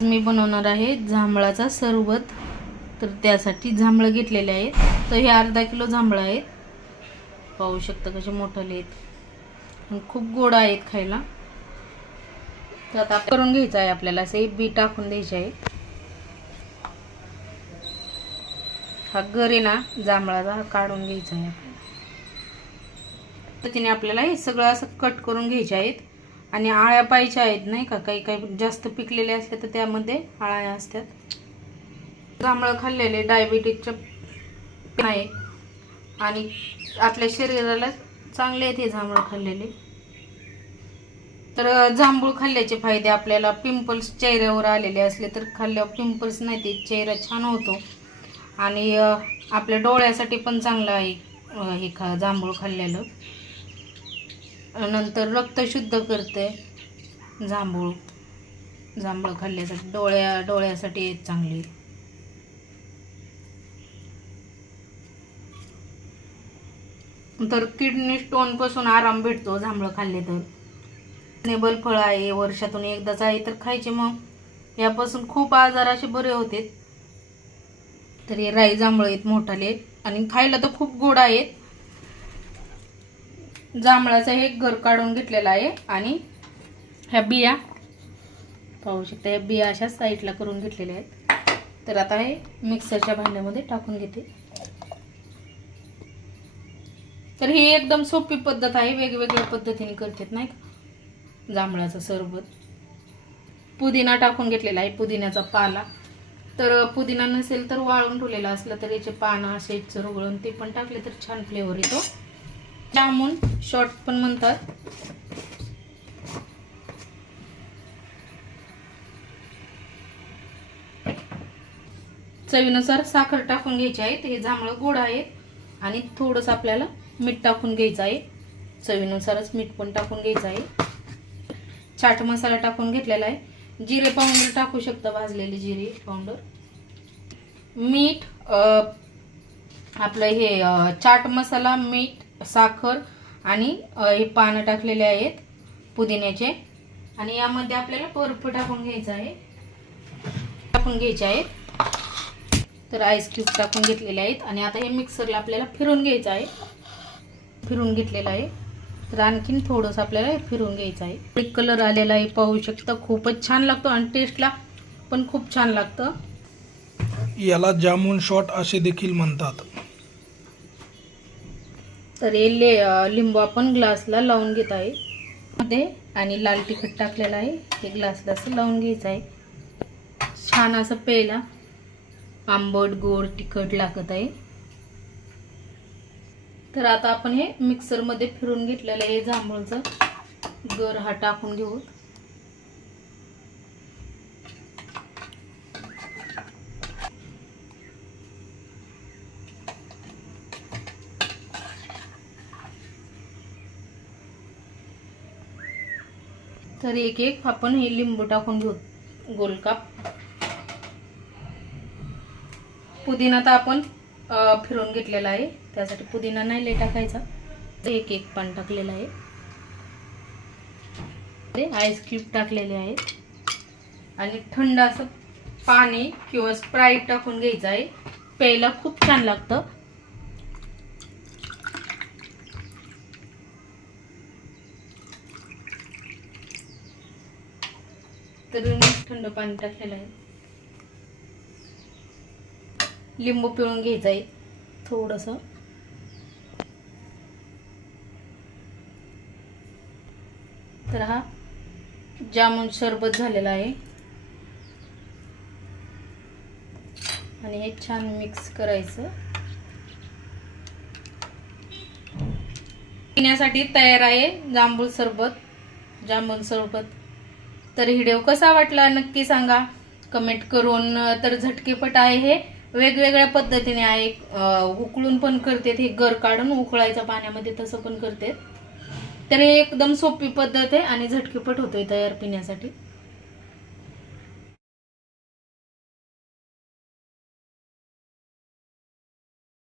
मी बनवणार आहे जांभळाचा सरबत. तर त्यासाठी जांभळं घेतलेले आहेत. तर हे अर्धा किलो जांभळं आहेत. पाहू शकता कसे मोठाले आहेत. खूप गोड आहेत खायला. तर आता करून घ्यायचं आहे आपल्याला. असे बी टाकून द्यायचे आहे. हा गर आहे ना जांभळाचा हा काढून घ्यायचा आहे. आपल्याला तर तिने आपल्याला हे सगळं असं कट करून घ्यायचे आहेत. आणि आळ्या पाहिजे आहेत नाही का? काही काही जास्त पिकलेले असले तर त्यामध्ये आळ्या असतात. जांभळं खाल्लेले डायबिटीजच्या आहे. आणि आपल्या शरीराला चांगले आहेत हे जांभळं खाल्लेले. तर जांभूळ खाल्ल्याचे फायदे आपल्याला पिंपल्स चेहऱ्यावर आलेले असले तर खाल्ल्यावर पिंपल्स नाही ते चेहरा छान होतो. आणि आपल्या डोळ्यासाठी पण चांगलं आहे हे खा जांभूळ खाल्लेलं. नंतर रक्त शुद्ध करते. जांभूळ. जांभूळ खाल्ल्यासाठी डोळ्या डोळ्यासाठी एक चांगली. तर किडनी स्टोनपासून आराम भेटतो जांभळं खाल्ले तर. नेबल फळ आहे वर्षातून एकदाच आहे तर खायचे मग. यापासून खूप आजार असे बरे होते तर हे राई जांभळं आहेत मोठाले. आणि खायला तर खूप गोड आहेत. जांभळाचा हे घर काढून घेतलेला आहे आणि ह्या बिया पाहू शकता ह्या बिया अशा साईडला करून घेतलेल्या आहेत. तर आता हे मिक्सरच्या भांड्यामध्ये टाकून घेते. तर ही एकदम सोपी पद्धत आहे वेगवेगळ्या पद्धतीने करतात नाही का? जांभळाचं सरबत. पुदिना टाकून घेतलेला आहे पुदिन्याचा पाला. तर पुदिना नसेल तर वाळून ठेवलेला असलं तर याचे पानं असे चुरगळून ते पण टाकले तर छान फ्लेवर येतो. जामून शॉर्ट पण म्हणतात. चवीनुसार साखर टाकून घ्यायची आहे. हे जांभळं गोड आहेत. आणि थोडंसं आपल्याला मीठ टाकून घ्यायचं आहे. चवीनुसारच मीठ पण टाकून घ्यायचं आहे. चाट मसाला टाकून घेतलेला आहे. जिरे पावडर टाकू शकता भाजलेली जिरे पावडर मीठ आपलं हे चाट मसाला मीठ साखर आणि हे पानं टाकलेले आहेत पुदिन्याचे. आणि यामध्ये आपल्याला बर्फ टाकून घ्यायचा आहे. टाकून घ्यायचे आहेत. तर आईस क्यूब टाकून घेतलेले आहेत. आणि आता हे मिक्सरला आपल्याला फिरून घ्यायचं आहे. फिरून घेतलेलं आहे. तर आणखीन थोडंसं आपल्याला फिरून घ्यायचं आहे. एक कलर आलेला आहे पाहू शकता. खूपच छान लागतो आणि टेस्टला पण खूप छान लागतं. याला जामून शॉट असे देखील म्हणतात. तर हे ले लिंबू आपण ग्लासला लावून घेत आहे. मध्ये आणि लाल तिखट टाकलेलं आहे. हे ग्लासला असं लावून घ्यायचं आहे. छान असं प्यायला आंबट गोड तिखट लागत आहे. तर आता आपण हे मिक्सरमध्ये फिरून घेतलेलं आहे जांभूळचं. गर हा टाकून घेऊ. तर एक एक आपण हे लिंबू टाकून घेऊ. गोलकाप पुदिना तर आपण फिरून घेतलेला आहे. त्यासाठी पुदिना नाही लय टाकायचा. एक एक पान टाकलेलं आहे. ते आईस क्यूब टाकलेले आहेत आणि थंड असं पाणी किंवा स्प्राईट टाकून घ्यायचं आहे. प्यायला खूप छान लागतं. तर मी थंड पाणी टाकलेलं आहे. लिंबू पिळून घ्यायचं आहे थोडंसं. तर हा जामून सरबत झालेला आहे. आणि हे छान मिक्स करायचं. पिण्यासाठी तयार आहे जांभूळ सरबत जांभूळ सरबत. तर व्हिडिओ कसा वाटला नक्की सांगा. कमेंट करून तर झटकेपट आहे हे. वेगवेगळ्या पद्धतीने आहे. उकळून पण करते हे. गर काढून उकळायच्या पाण्यामध्ये तसं पण करते तर हे एकदम सोपी पद्धत आहे आणि झटकेपट होतोय तयार पिण्यासाठी.